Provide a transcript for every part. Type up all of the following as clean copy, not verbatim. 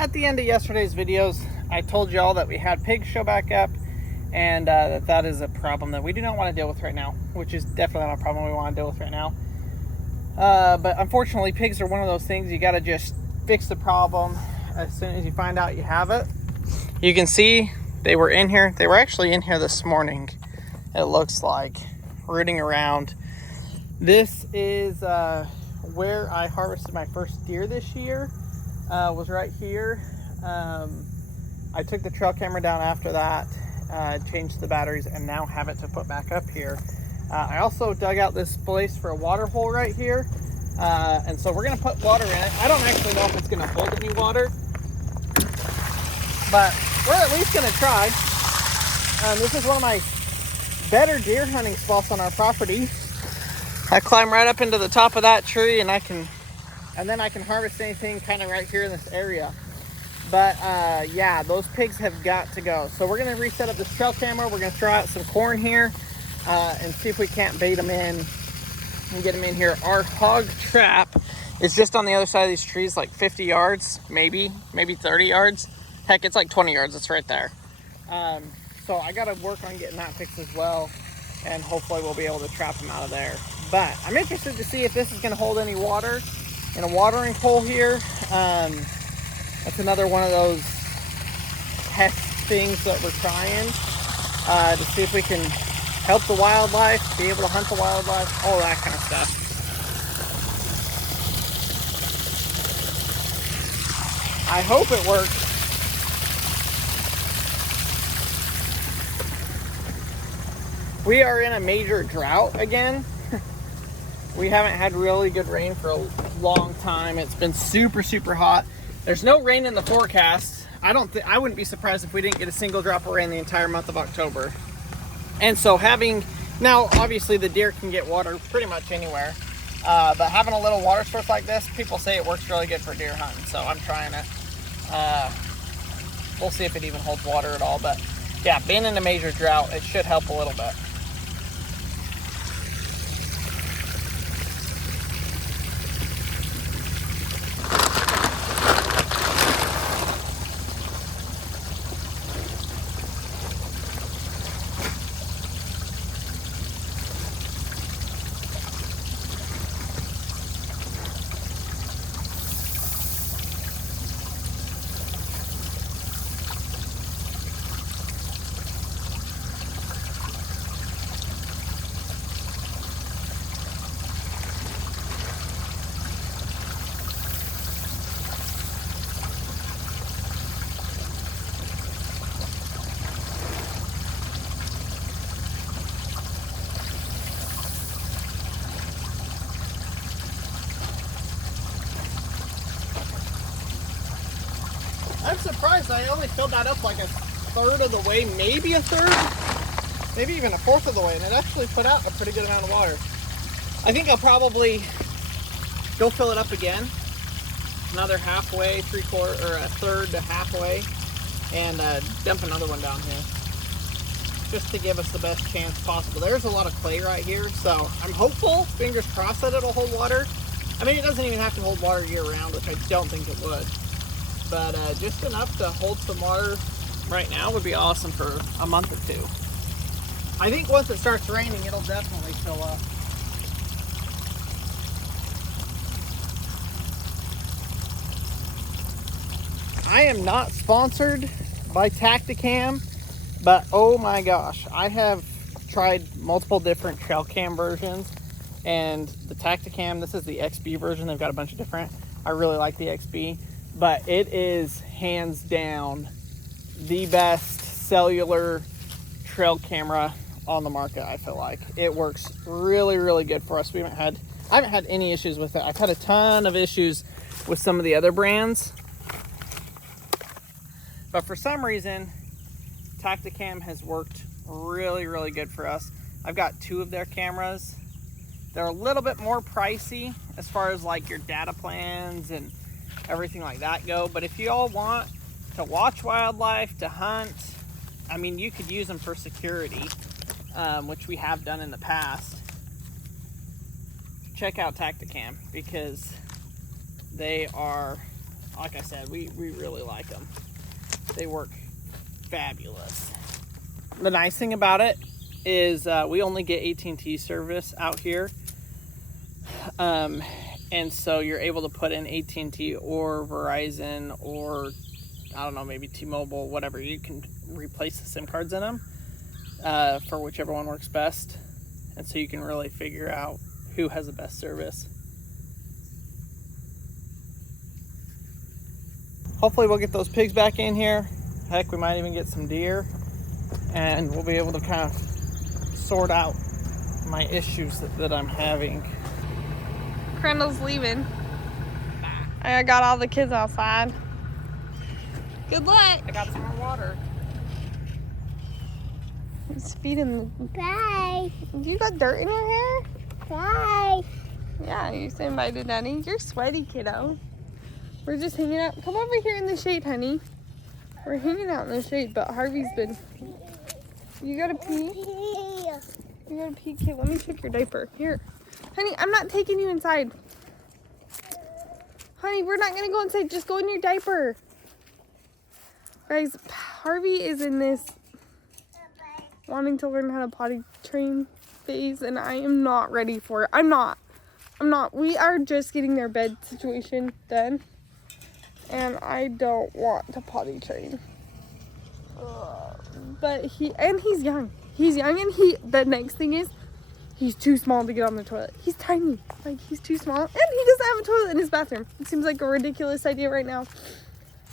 at the end of yesterday's videos, I told y'all that we had pigs show back up, and that is a problem that we do not want to deal with right now, which is definitely not a problem we want to deal with right now. But unfortunately, pigs are one of those things you got to just fix the problem as soon as you find out you have it. You can see they were in here. They were actually in here this morning, it looks like, rooting around. This is where I harvested my first deer this year, was right here. I took the trail camera down after that, changed the batteries, and now have it to put back up here. I also dug out this place for a water hole right here, and so we're going to put water in it. I don't actually know if it's going to hold any water, but we're at least going to try. This is one of my better deer hunting spots on our property. I climb right up into the top of that tree, and then I can harvest anything kind of right here in this area. But yeah, those pigs have got to go. So we're gonna reset up this trail camera. We're gonna throw out some corn here and see if we can't bait them in and get them in here. Our hog trap is just on the other side of these trees, like 50 yards, maybe 30 yards. Heck, it's like 20 yards, it's right there. So I gotta work on getting that fixed as well, and hopefully we'll be able to trap them out of there. But I'm interested to see if this is gonna hold any water in a watering hole here. That's another one of those test things that we're trying to see if we can help the wildlife, be able to hunt the wildlife, all that kind of stuff. I hope it works. We are in a major drought again. We haven't had really good rain for a long time. It's been super, super hot. There's no rain in the forecast. I wouldn't be surprised if we didn't get a single drop of rain the entire month of October. And so now obviously the deer can get water pretty much anywhere. But having a little water source like this, people say it works really good for deer hunting. So I'm trying it. We'll see if it even holds water at all. But yeah, being in a major drought, it should help a little bit. I'm surprised I only filled that up like a third of the way, maybe a third, maybe even a fourth of the way, and it actually put out a pretty good amount of water. I think I'll probably go fill it up again, another halfway, three-quarter, or a third to halfway, and dump another one down here, just to give us the best chance possible. There's a lot of clay right here, so I'm hopeful, fingers crossed, that it'll hold water. I mean, it doesn't even have to hold water year-round, which I don't think it would. But just enough to hold some water right now would be awesome for a month or two. I think once it starts raining, it'll definitely fill up. I am not sponsored by Tacticam, but oh my gosh, I have tried multiple different trail cam versions, and the Tacticam, this is the XB version. They've got a bunch of different. I really like the XB. But it is hands down the best cellular trail camera on the market, I feel like. It works really, really good for us. I haven't had any issues with it. I've had a ton of issues with some of the other brands. But for some reason, Tacticam has worked really, really good for us. I've got two of their cameras. They're a little bit more pricey as far as like your data plans and everything like that go, but if you all want to watch wildlife, to hunt, I mean, you could use them for security, which we have done in the past. Check out Tacticam, because they are like I said, we really like them. They work fabulous. The nice thing about it is we only get AT&T service out here. And so you're able to put in AT&T or Verizon or, I don't know, maybe T-Mobile, whatever. You can replace the SIM cards in them for whichever one works best. And so you can really figure out who has the best service. Hopefully we'll get those pigs back in here. Heck, we might even get some deer. And we'll be able to kind of sort out my issues that I'm having. Crandall's leaving. I got all the kids outside. Good luck. I got some more water. He's feeding. Bye. You got dirt in your hair? Bye. Yeah, you saying bye to Daddy? You're sweaty, kiddo. We're just hanging out. Come over here in the shade, honey. We're hanging out in the shade, but Harvey's been... You gotta pee? You gotta pee, kid. Let me check your diaper. Here. Honey, I'm not taking you inside. Honey, we're not gonna go inside. Just go in your diaper. Guys, Harvey is in this wanting to learn how to potty train phase, and I am not ready for it. I'm not. We are just getting their bed situation done, and I don't want to potty train. But he's young. He's young, and the next thing is, he's too small to get on the toilet. He's tiny. Like, he's too small, and he doesn't have a toilet in his bathroom. It seems like a ridiculous idea right now.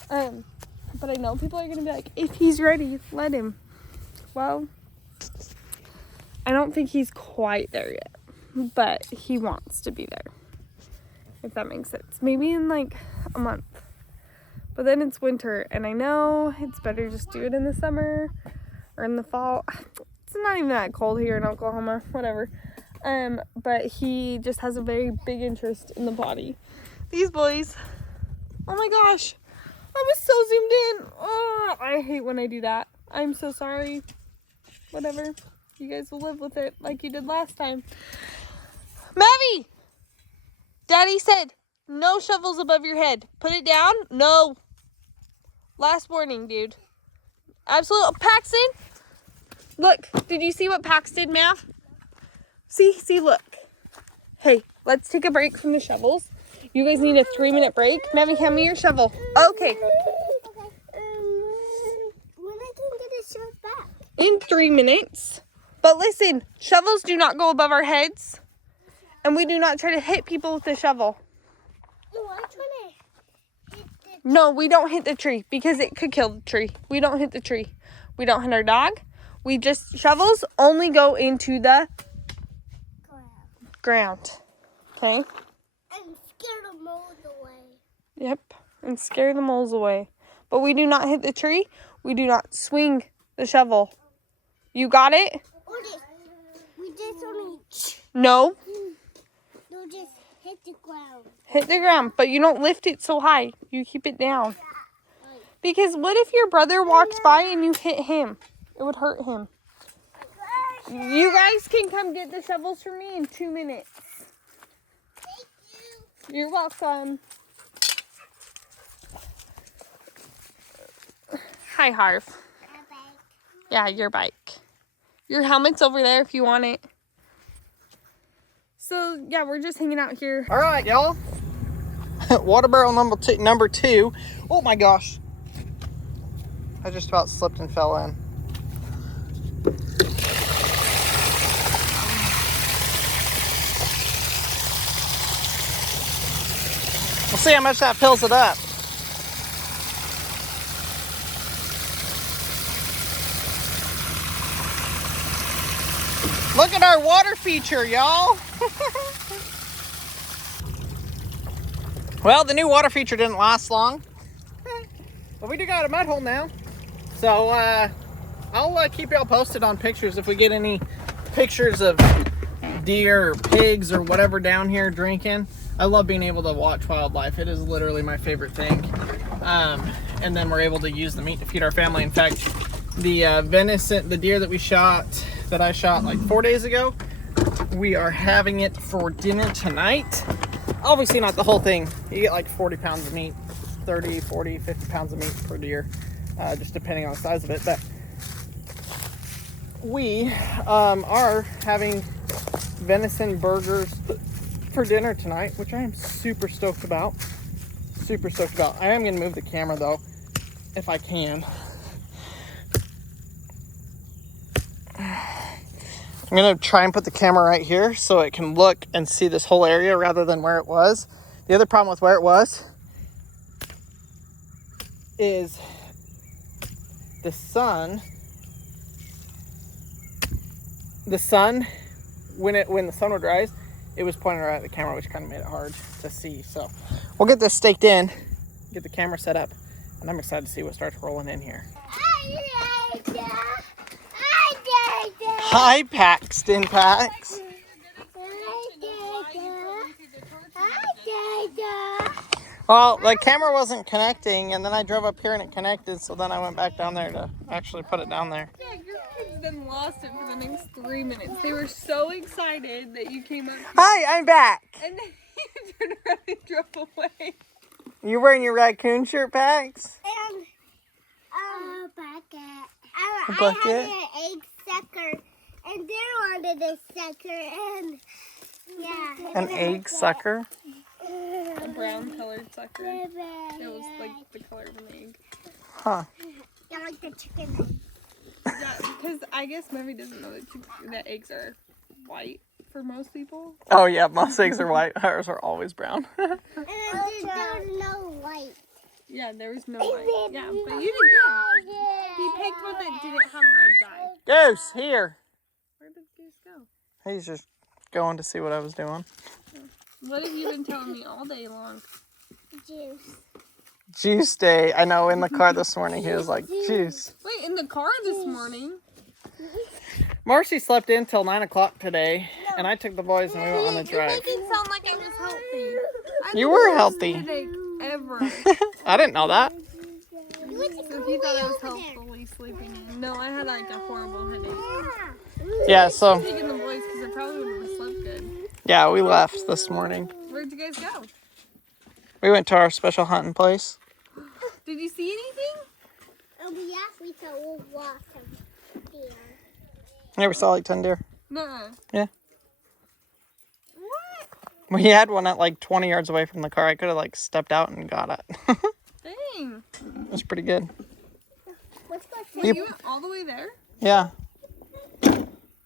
But I know people are gonna be like, if he's ready, let him. Well, I don't think he's quite there yet, but he wants to be there, if that makes sense. Maybe in like a month, but then it's winter, and I know it's better just do it in the summer or in the fall. It's not even that cold here in Oklahoma, whatever. But he just has a very big interest in the potty. These boys, oh my gosh, I was so zoomed in. Oh, I hate when I do that. I'm so sorry. Whatever. You guys will live with it like you did last time. Mavi! Daddy said, no shovels above your head. Put it down? No. Last warning, dude. Absolute. Paxton? Look, did you see what Pax did, Mav? See, look. Hey, let's take a break from the shovels. You guys need a 3-minute break. Mavi, hand me your shovel. Okay. When I can get a shovel back? In 3 minutes. But listen, shovels do not go above our heads. And we do not try to hit people with the shovel. No, I'm trying to hit the... No, we don't hit the tree because it could kill the tree. We don't hit the tree. We don't hit our dog. We just, shovels only go into the ground. Okay? And scare the moles away. Yep. And scare the moles away. But we do not hit the tree. We do not swing the shovel. You got it? We just only... No. No, just hit the ground. Hit the ground, but you don't lift it so high. You keep it down. Because what if your brother walks by and you hit him? It would hurt him. You guys can come get the shovels for me in 2 minutes. Thank you. You're welcome. Hi, Harv. Yeah, your bike. Your helmet's over there if you want it. So, yeah, we're just hanging out here. All right, y'all. Water barrel number two. Oh my gosh. I just about slipped and fell in. We'll see how much that fills it up. Look at our water feature, y'all. Well, the new water feature didn't last long. But we do got a mud hole now. So I'll keep y'all posted on pictures if we get any pictures of deer or pigs or whatever down here drinking. I love being able to watch wildlife. It is literally my favorite thing. And then we're able to use the meat to feed our family. In fact, the venison, the deer that I shot like 4 days ago, we are having it for dinner tonight. Obviously not the whole thing. You get like 40 pounds of meat. 30, 40, 50 pounds of meat per deer, just depending on the size of it. But we are having venison burgers for dinner tonight, which I am super stoked about. Super stoked about. I am going to move the camera though, if I can. I'm going to try and put the camera right here so it can look and see this whole area rather than where it was. The other problem with where it was is the sun, when the sun would rise, it was pointing right at the camera, which kind of made it hard to see. So we'll get this staked in, get the camera set up, and I'm excited to see what starts rolling in here. Hi, Paxton Pax. Well, the camera wasn't connecting, and then I drove up here and it connected, so then I went back down there to actually put it down there. Yeah, your kids then lost it for the next 3 minutes. They were so excited that you came up here. Hi, I'm back. And then you turned around and drove away. You wearing your raccoon shirt, Pax? And a bucket. A bucket? I had an egg sucker, and they wanted a sucker, and yeah. An egg sucker? A brown colored sucker. It was like the color of an egg. Huh. Yeah, like the chicken egg. Yeah, because I guess Mary doesn't know that eggs are white for most people. Oh yeah, most eggs are white. Ours are always brown. And there's no white. Yeah, there was no white. Yeah, but you did good. He picked one that didn't have red dye. Goose, here. Where did Goose go? He's just going to see what I was doing. What have you been telling me all day long? Juice. Juice day. I know, in the car this morning he was like, juice. Wait, in the car this morning? Marcy slept in till 9 o'clock today, and I took the boys and we went on the You're drive. making it sound like I was healthy. You were healthy. Headache ever. I didn't know that. So he thought I was healthfully sleeping in. No, I had like a horrible headache. Yeah, so, Taking the boys because I probably wouldn't have slept good. yeah, we left this morning. Where'd you guys go? We went to our special hunting place. Did you see anything? Yeah, we saw a lot of deer. Never saw like 10 deer. Nuh-uh. Yeah. What? We had one at like 20 yards away from the car. I could have like stepped out and got it. Dang. It was pretty good. Wait, you went all the way there? Yeah.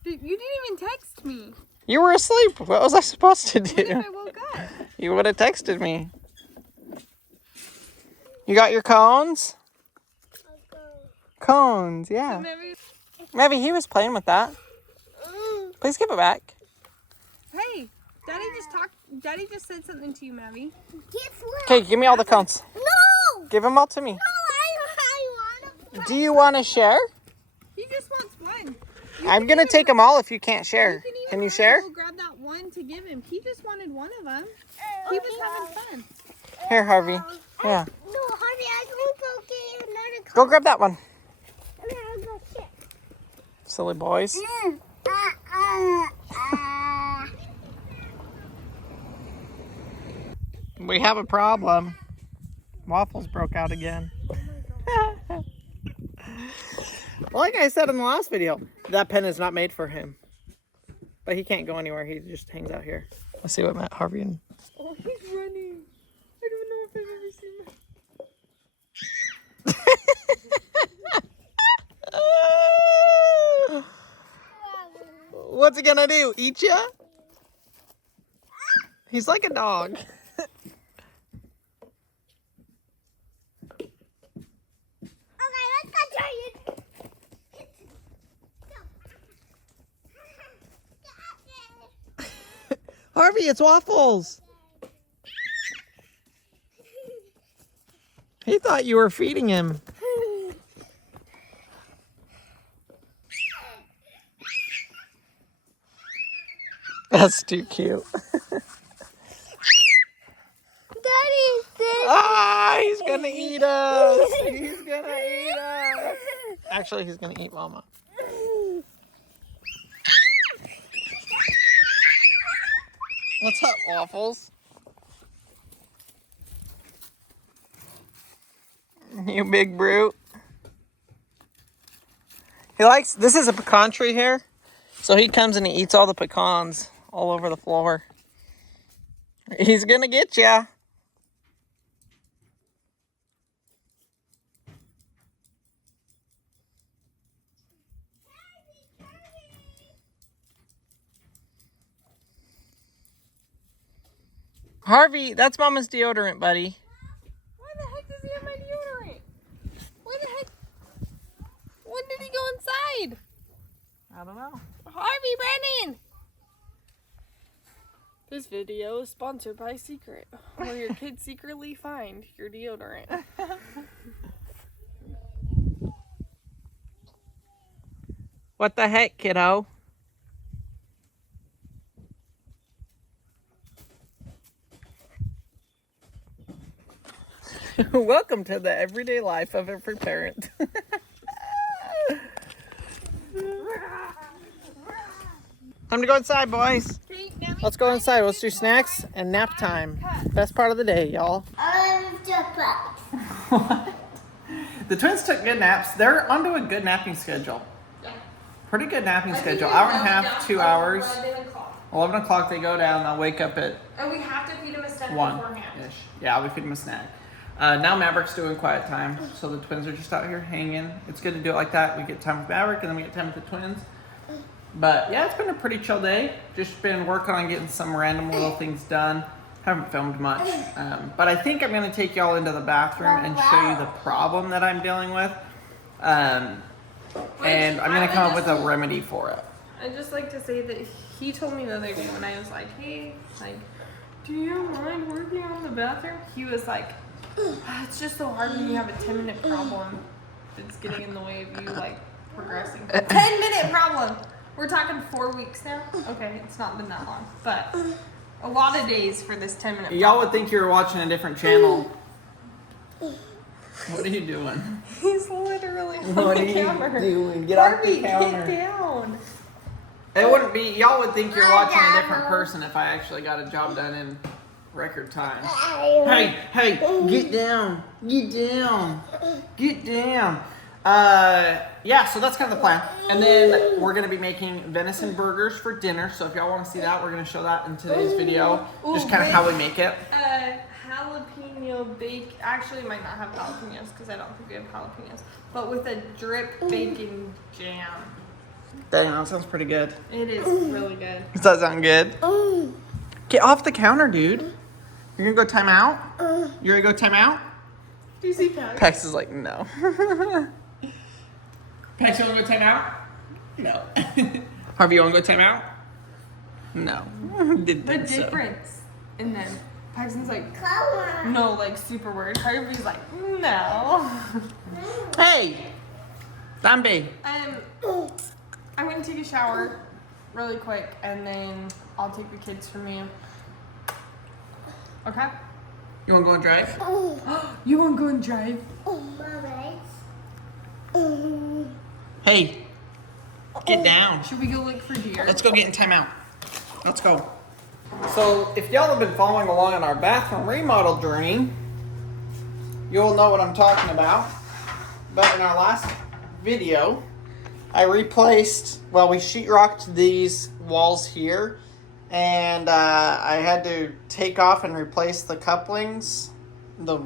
You didn't even text me. You were asleep. What was I supposed to What if do? I woke up? You would have texted me. You got your cones? Cones, yeah. Maybe... Maybe he was playing with that. Please give it back. Hey, Daddy just said something to you, Maddie. Guess what? Okay, give me all the cones. No! Give them all to me. No, I want to. Do you want to share? He just wants one. I'm going to take them all if you can't share. Can you share? Go grab that one to give him. He just wanted one of them. He was having fun. Here, Harvey. Yeah. No, Harvey, I can go get another car. Go grab that one. And then I'll go sit. Silly boys. We have a problem. Waffles broke out again. Like I said in the last video, that pen is not made for him. But he can't go anywhere. He just hangs out here. Let's see what Matt Harvey and... Oh, he's running. I don't know if I've ever seen that. What's he gonna do? Eat ya? He's like a dog. Okay, let's go try it. Harvey, it's Waffles. He thought you were feeding him. That's too cute. Daddy, Ah, he's gonna eat us. He's gonna eat us. Actually, he's gonna eat Mama. What's up, Waffles? You big brute. He likes, this is a pecan tree here. So he comes and he eats all the pecans all over the floor. He's gonna get ya. Harvey, that's Mama's deodorant, buddy. Why the heck does he have my deodorant? Why the heck? When did he go inside? I don't know. Harvey, Brennan! This video is sponsored by Secret, where your kids secretly find your deodorant. What the heck, kiddo? Welcome to the everyday life of every parent. Time to go inside, boys. Let's go inside. Let's do snacks and nap time. Best part of the day, y'all. What? The twins took good naps. They're onto a good napping schedule. Yeah. Pretty good napping schedule. Hour and a half, 2 hours. 11 o'clock they go down. They'll wake up at And we have to feed him a snack 1-ish. beforehand. Yeah, we feed them a snack. Now Maverick's doing quiet time, so the twins are just out here hanging. It's good to do it like that. We get time with Maverick, and then we get time with the twins. But yeah, it's been a pretty chill day. Just been working on getting some random little things done. Haven't filmed much. But I think I'm going to take y'all into the bathroom and show you the problem that I'm dealing with. And I'm going to come up with a remedy for it. I'd just like to say that he told me the other day when I was like, hey, like, do you mind working on the bathroom? He was like, it's just so hard when you have a 10-minute problem that's getting in the way of you, like, progressing. 10-minute problem! We're talking 4 weeks now. Okay, it's not been that long, but a lot of days for this 10-minute problem. Y'all would think you were watching a different channel. What are you doing? He's literally on What the are you counter. doing? Get off Harvey, the counter. get down. It wouldn't be, y'all would think you're watching a different person if I actually got a job done in record time. Hey, get down. Get down. Get down. Yeah, so that's kind of the plan. And then we're going to be making venison burgers for dinner. So if y'all want to see that, we're going to show that in today's video. Just kind of how we make it. Jalapeno bake. Actually, it might not have jalapenos because I don't think we have jalapenos. But with a drip bacon jam. Dang, that sounds pretty good. It is really good. Does that sound good? Get off the counter, dude. You're going to go time out? You're going to go time out? Do you see Pax? Pax is like, no. Pax, you want to go time out? No. Harvey, you want to go time out? No. The difference. And then Paxton's like, no, like super worried. Harvey's like, no. Hey, Bambi. I'm going to take a shower really quick and then I'll take the kids from you. Okay? You want to go and drive? You want to go and drive? Hey, get down. Should we go look for deer? Let's go get in timeout. Let's go. So, if y'all have been following along on our bathroom remodel journey, you'll know what I'm talking about. But in our last video, I replaced, well, we sheetrocked these walls here. And I had to take off and replace the couplings, the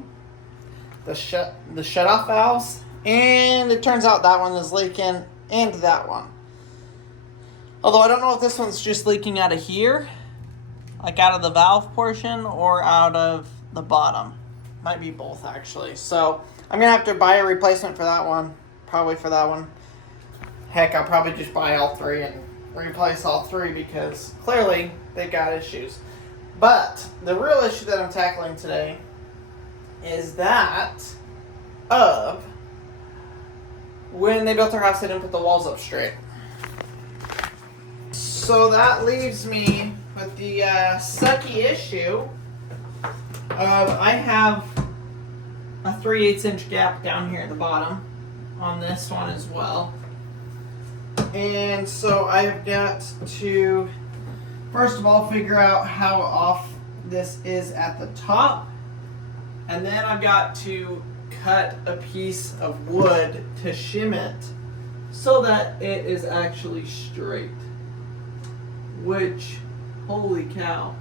shut-off valves. And it turns out that one is leaking, and that one. Although I don't know if this one's just leaking out of here, like out of the valve portion, or out of the bottom. Might be both, actually. So I'm going to have to buy a replacement for that one. Probably for that one. Heck, I'll probably just buy all three and replace all three because clearly they got issues. But the real issue that I'm tackling today is that of when they built their house, they didn't put the walls up straight. So that leaves me with the sucky issue of I have a 3/8 inch gap down here at the bottom on this one as well. And so I've got to, first of all, figure out how off this is at the top. And then I've got to cut a piece of wood to shim it so that it is actually straight. Which, holy cow.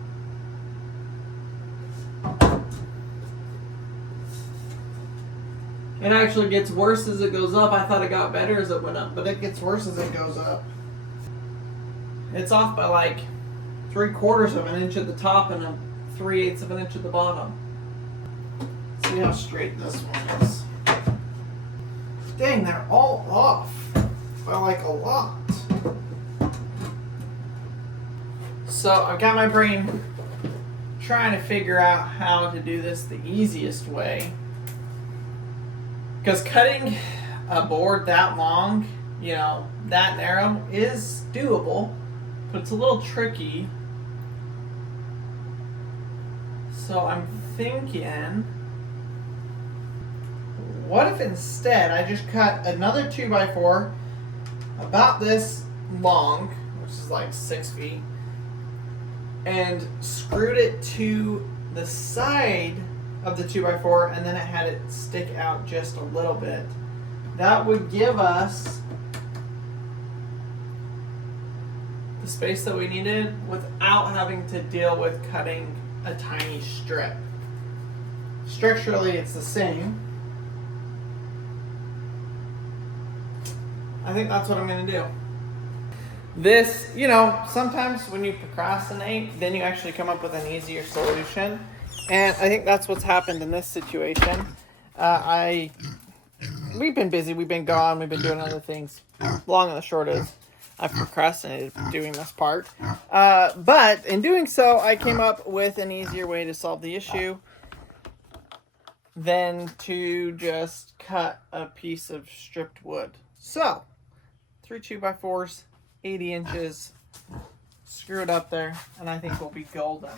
It actually gets worse as it goes up. I thought it got better as it went up, but it gets worse as it goes up. It's off by like 3/4 of an inch at the top and 3/8 of an inch at the bottom. See how straight this one is. Dang, they're all off by like a lot. So I've got my brain trying to figure out how to do this the easiest way. Because cutting a board that long, you know, that narrow is doable, but it's a little tricky. So I'm thinking, what if instead I just cut another 2x4 about this long, which is like 6 feet, and screwed it to the side of the 2x4, and then it had it stick out just a little bit. That would give us the space that we needed without having to deal with cutting a tiny strip. Structurally, it's the same. I think that's what I'm going to do. This, you know, sometimes when you procrastinate, then you actually come up with an easier solution. And I think that's what's happened in this situation. We've been busy, we've been gone, we've been doing other things. Long and the short is, I've procrastinated doing this part. But in doing so, I came up with an easier way to solve the issue than to just cut a piece of stripped wood. So, 3 2x4s, 80 inches, screw it up there, and I think we'll be golden.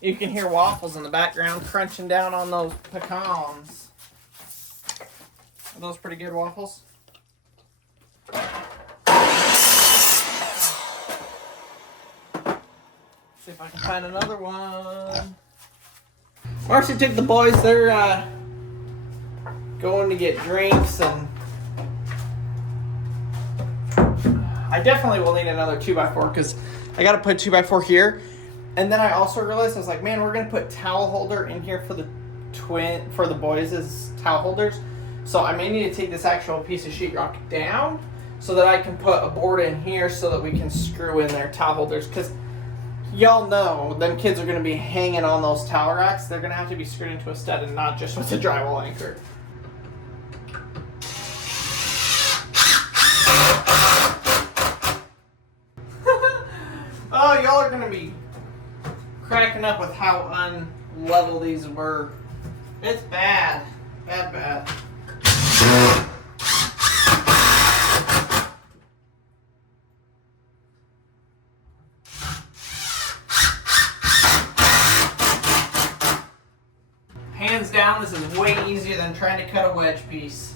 You can hear Waffles in the background crunching down on those pecans. Are those pretty good, Waffles? See if I can find another one. Marcy took the boys. They're going to get drinks, and I definitely will need another 2x4 because I got to put 2x4 here. And then I also realized, I was like, man, we're going to put towel holder in here for the boys' towel holders. So I may need to take this actual piece of sheetrock down so that I can put a board in here so that we can screw in their towel holders. Because y'all know, them kids are going to be hanging on those towel racks. They're going to have to be screwed into a stud and not just with a drywall anchor. Oh, y'all are going to be cracking up with how unlevel these were. It's bad. Bad. Hands down, this is way easier than trying to cut a wedge piece.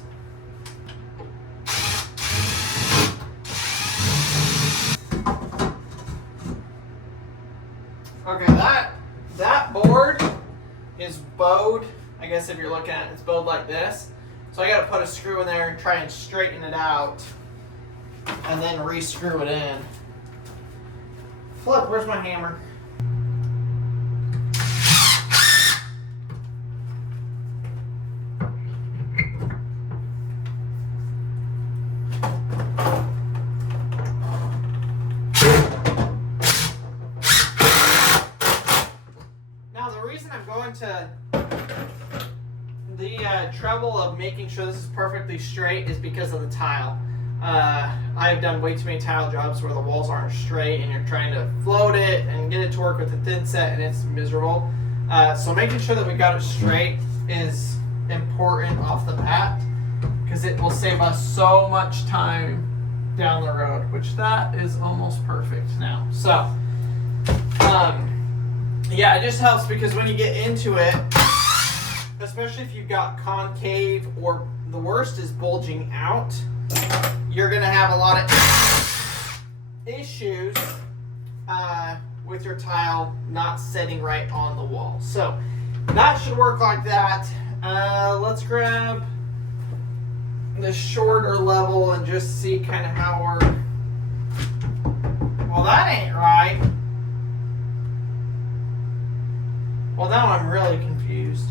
Okay, that board is bowed. I guess if you're looking at it, it's bowed like this. So I gotta put a screw in there and try and straighten it out and then re-screw it in. Flip, where's my hammer? To the trouble of making sure this is perfectly straight is because of the tile. I've done way too many tile jobs where the walls aren't straight and you're trying to float it and get it to work with a thin set and it's miserable. So making sure that we got it straight is important off the bat because it will save us so much time down the road, which that is almost perfect now. So yeah, it just helps because when you get into it, especially if you've got concave or the worst is bulging out, you're going to have a lot of issues with your tile not setting right on the wall. So that should work like that. Let's grab the shorter level and just see kind of how we're... Well, that ain't right. Well, now I'm really confused.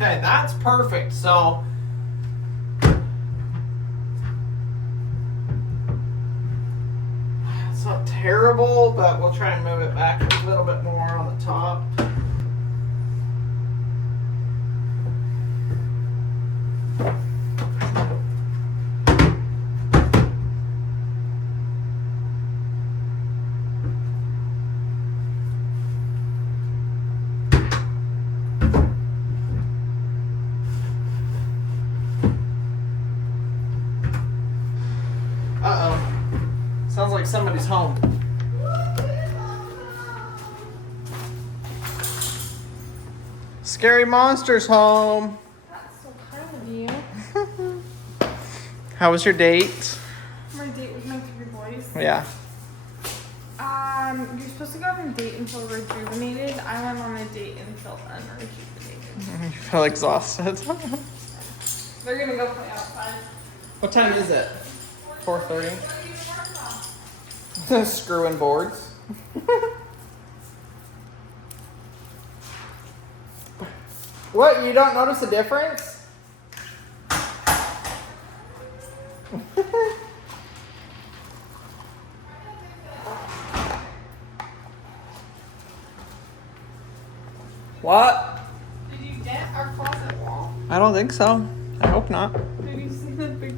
Okay, that's perfect. So it's not terrible, but we'll try and move it back a little bit more on the top. Sounds like somebody's home. Scary monster's home. That's so kind of you. How was your date? My date with my 3 boys. Yeah. You're supposed to go on a date until rejuvenated. I went on a date until unrejuvenated. You feel exhausted. They're gonna go play outside. What time is it? 4:30. Screwing boards. What? You don't notice a difference? What? Did you dent our closet wall? I don't think so. I hope not. Did you see that big?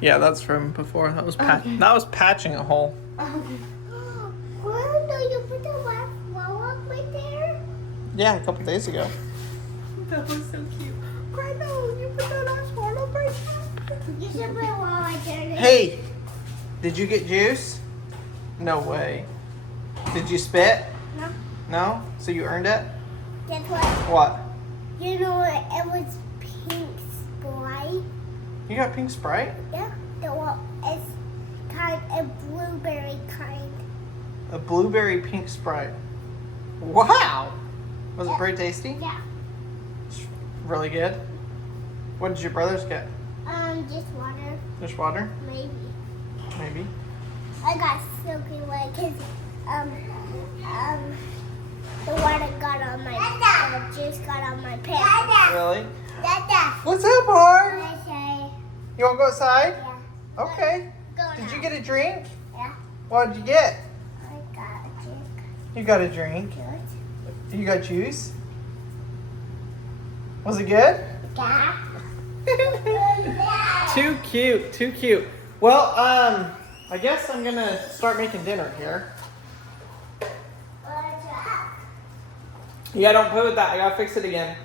Yeah, that's from before. That was Okay. that was patching a hole. Okay. Well, no, you put the wall up right there? Yeah, a couple days ago. That was so cute. Grandma, you put that nice wall up right there. You should put a wall right there. Hey, did you get juice? No way. Did you spit? No. No? So you earned it? Guess what? What? You know what? It was pink Sprite. You got pink Sprite? Yeah. The one is kind of blueberry kind. A blueberry pink Sprite. Wow! Was it very tasty? Yeah. Really good? What did your brothers get? Just water. Just water? Maybe. Maybe. I got soaking wet because the water got on my the juice got on my pants. Really? Dada. What's up, Bart? I say, You want to go outside? yeah. Okay. Go Did now. you get a drink? Yeah. What did you get? I got a drink. You got a drink. Good. You got juice? Was it good? Yeah. Too cute, too cute. Well, I guess I'm gonna start making dinner here. Yeah, don't play with that. I gotta fix it again.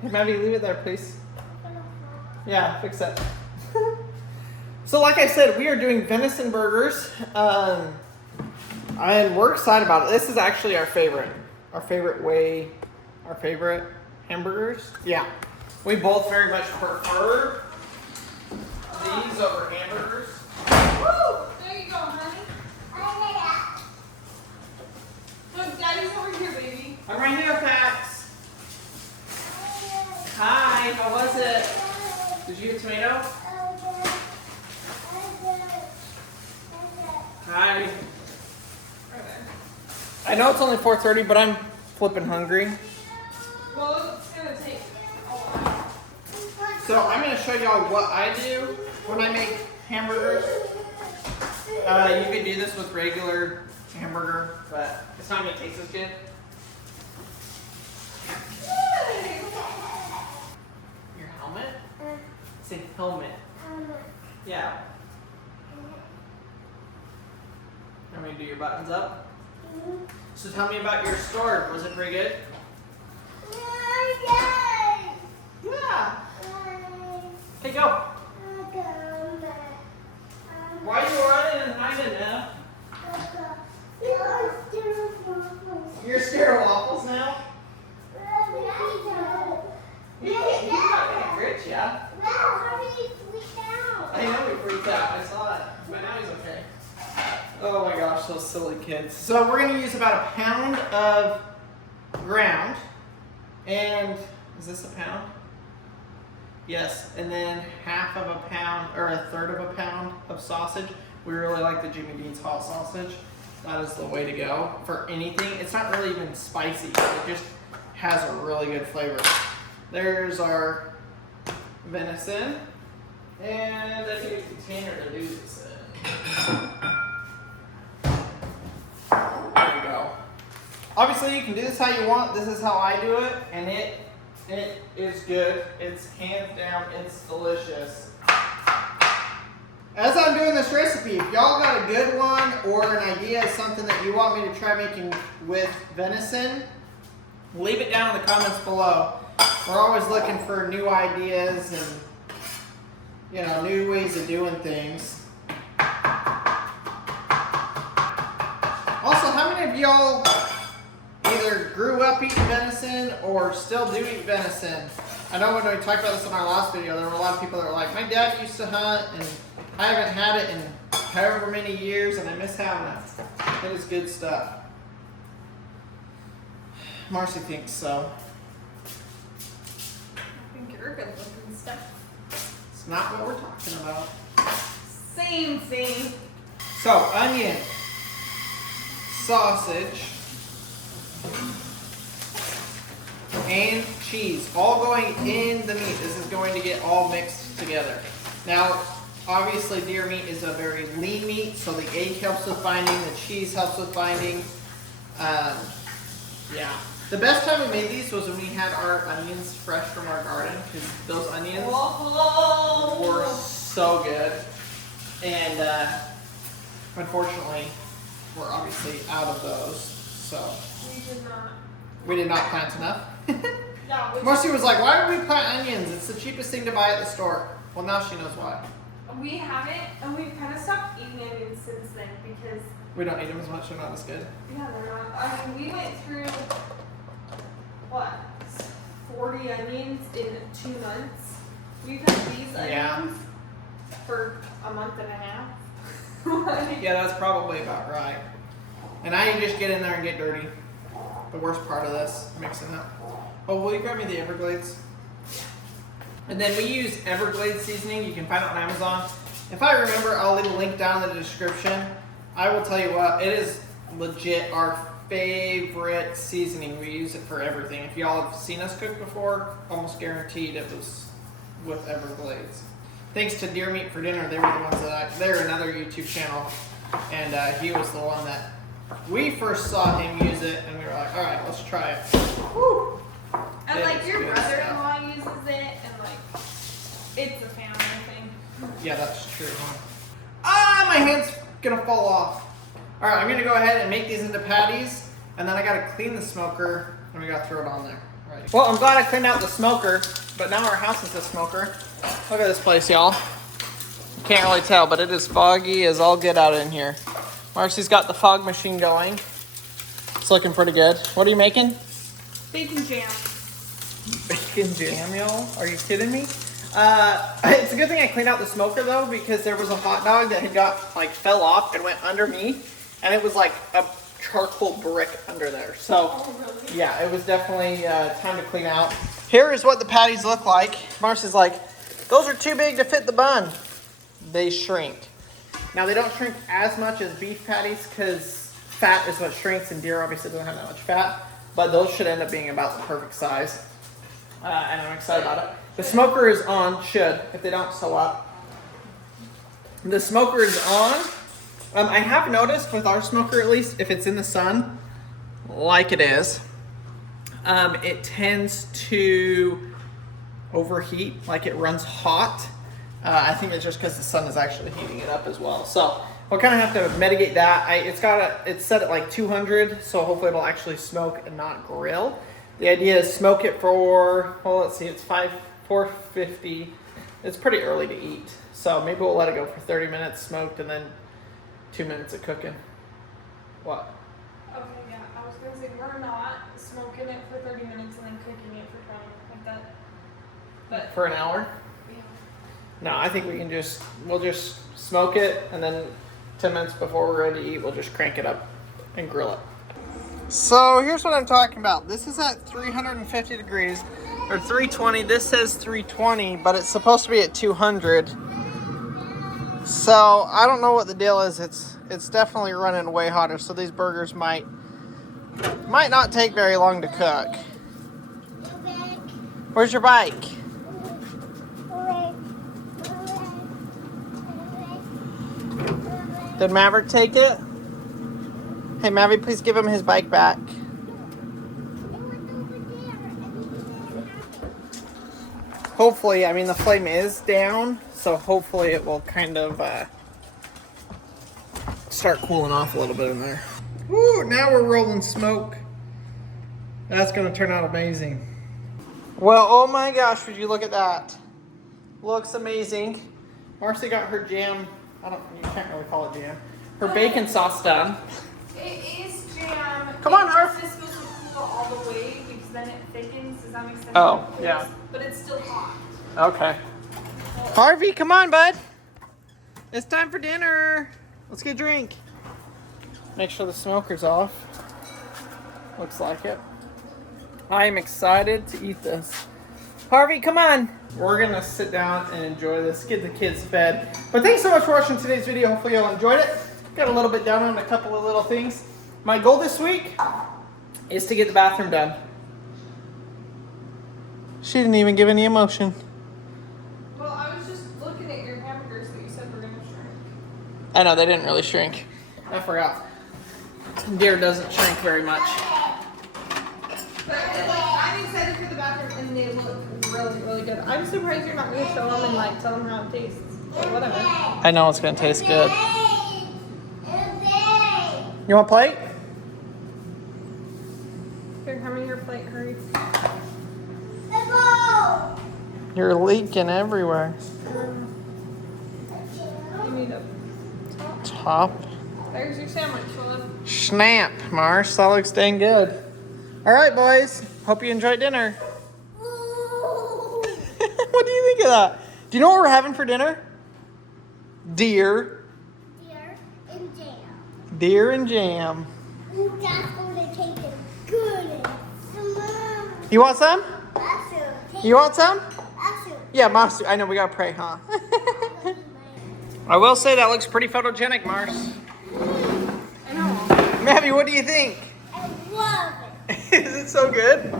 Hey, Maddie, leave it there, please. Yeah, fix it. So, like I said, we are doing venison burgers, and we're excited about it. This is actually our favorite hamburgers. Yeah, we both very much prefer these over hamburgers. Woo! There you go, honey. Look, Daddy's over here, baby. I'm right here, Pax. Hi, how was it? Did you get tomato? Hi. Right there. I know it's only 4:30, but I'm flipping hungry. Well, it's gonna take a while. So I'm going to show y'all what I do when I make hamburgers. You could do this with regular hamburger, but it's not going to taste as good. Your helmet? Say helmet. Yeah. Want me to do your buttons up? So tell me about your store. Was it pretty good? Yeah. Hey, go. Why are you running and hiding now? You're scared of waffles now? He's not gonna grit ya. I know he freaked out. I saw it. But now he's okay. Oh my gosh, those silly kids. So we're gonna use about a pound of ground. And is this a pound? Yes, and then half of a pound or a third of a pound of sausage. We really like the Jimmy Dean's hot sausage. That is the way to go for anything. It's not really even spicy. It just has a really good flavor. There's our venison. And I need a container to do this in. There we go. Obviously, you can do this how you want. This is how I do it, and it is good. It's hands down, it's delicious. As I'm doing this recipe, if y'all got a good one or an idea of something that you want me to try making with venison, leave it down in the comments below. We're always looking for new ideas and new ways of doing things. Also, how many of y'all either grew up eating venison or still do eat venison? I know when we talked about this in our last video, there were a lot of people that were like, my dad used to hunt and I haven't had it in however many years and I miss having it. It is good stuff. Marcy thinks so. I think you're good looking stuff. It's not what we're talking about. Same thing. So, onion, sausage, and cheese, all going in the meat. This is going to get all mixed together. Now, obviously deer meat is a very lean meat, so the egg helps with binding, the cheese helps with binding. Yeah. The best time we made these was when we had our onions fresh from our garden, because those onions were so good. And unfortunately, we're obviously out of those, so. We did not plant enough. No, Marcy was like, why would we plant onions? It's the cheapest thing to buy at the store. Well, now she knows why. we haven't, and we've kind of stopped eating onions since then because We don't eat them as much, they're not as good. yeah, they're not. I mean, we went through what 40 onions in 2 months. We've had these onions for a month and a half. Yeah, that's probably about right. And now you just get in there and get dirty. The worst part of this, mixing up. Oh, will you grab me the Everglades? And then we use Everglades seasoning. You can find it on Amazon. If I remember, I'll leave a link down in the description. I will tell you what, it is legit our favorite seasoning. We use it for everything. If y'all have seen us cook before, almost guaranteed it was with Everglades. Thanks to Deer Meat for Dinner, they were the ones that they're another YouTube channel, and he was the one that we first saw him use it, and we were like, all right, let's try it. Woo! And like your brother-in-law uses it, and like it's a family thing. Yeah, that's true, huh? Ah, my hand's gonna fall off. All right, I'm gonna go ahead and make these into patties, and then I gotta clean the smoker, and we gotta throw it on there. Right. Well, I'm glad I cleaned out the smoker, but now our house is a smoker. Look at this place, y'all. You can't really tell, but it is foggy as all get out in here. Marcy's got the fog machine going. It's looking pretty good. What are you making? Bacon jam. Bacon jam, y'all? Are you kidding me? It's a good thing I cleaned out the smoker though, because there was a hot dog that had fell off and went under me, and it was like a charcoal brick under there. So, yeah, it was definitely time to clean out. Here is what the patties look like. Marcy's like, those are too big to fit the bun. They shrink. Now, they don't shrink as much as beef patties because fat is what shrinks, and deer obviously don't have that much fat, but those should end up being about the perfect size. And I'm excited about it. The smoker is on, if they don't sew up. The smoker is on. I have noticed with our smoker, at least, if it's in the sun, like it is, it tends to overheat, like it runs hot. I think it's just because the sun is actually heating it up as well. So we'll kind of have to mitigate that. It's set at like 200, so hopefully it'll actually smoke and not grill. The idea is smoke it for, well, let's see, it's 4:50. It's pretty early to eat. So So maybe we'll let it go for 30 minutes smoked and then 2 minutes of cooking. What? Okay, yeah, I was gonna say we're not smoking it for 30 minutes and then cooking it for 20 like that. But For an hour? yeah. No, I think we'll just smoke it and then 10 minutes before we're ready to eat, we'll just crank it up and grill it. So here's what I'm talking about. This is at 350 degrees, or 320. This says 320, but it's supposed to be at 200. So I don't know what the deal is. It's definitely running way hotter, so these burgers might not take very long to cook. Where's your bike? Did Maverick take it? Hey, Maverick, please give him his bike back. Hopefully, I mean, the flame is down, so hopefully it will kind of start cooling off a little bit in there. Woo, now we're rolling smoke. That's going to turn out amazing. Well, oh my gosh, would you look at that? Looks amazing. Marcy got her jam. You can't really call it jam. Her bacon sauce done. It is jam. Come on, Harv. It's supposed to cool all the way because then it thickens. Does that make sense? Oh, yeah. But it's still hot. Okay. Harvey, come on, bud. It's time for dinner. Let's get a drink. Make sure the smoker's off. Looks like it. I am excited to eat this. Harvey, come on. We're gonna sit down and enjoy this, get the kids fed. But thanks so much for watching today's video. Hopefully y'all enjoyed it. Got a little bit down on a couple of little things. My goal this week is to get the bathroom done. She didn't even give any emotion. Well, I was just looking at your hamburgers that you said were gonna shrink. I know, they didn't really shrink. I forgot. Deer doesn't shrink very much. But I'm excited for the bathroom and they look really, really good. I'm surprised you're not gonna show them and like tell them how it tastes. But whatever. I know it's gonna taste good. You want a plate? Here, hand me your plate, hurry. You're leaking everywhere. You need a Top. There's your sandwich, Philip. Snap, Marsh. That looks dang good. All right, boys. Hope you enjoyed dinner. What do you think of that? Do you know what we're having for dinner? Deer. And jam. Deer and jam. That's gonna taste good. You want some? You want some? Actually, Yeah, Masu. I know, we gotta pray, huh? I will say that looks pretty photogenic, Mars. I know. Mabby, what do you think? I love it. Is it so good?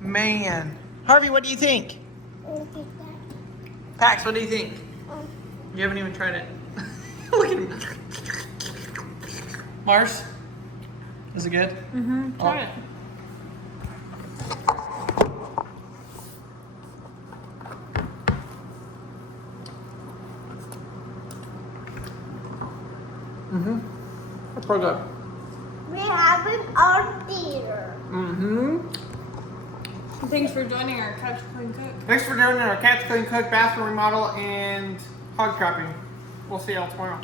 Man. Harvey, what do you think? Pax, what do you think? You haven't even tried it. Look at him. Mars? Is it good? Mm-hmm. Try it. That's pretty good. We have our deer. Thanks for joining our Couch Clean Cook. Thanks for joining our Catch Clean Cook bathroom remodel and hog trapping. We'll see y'all tomorrow.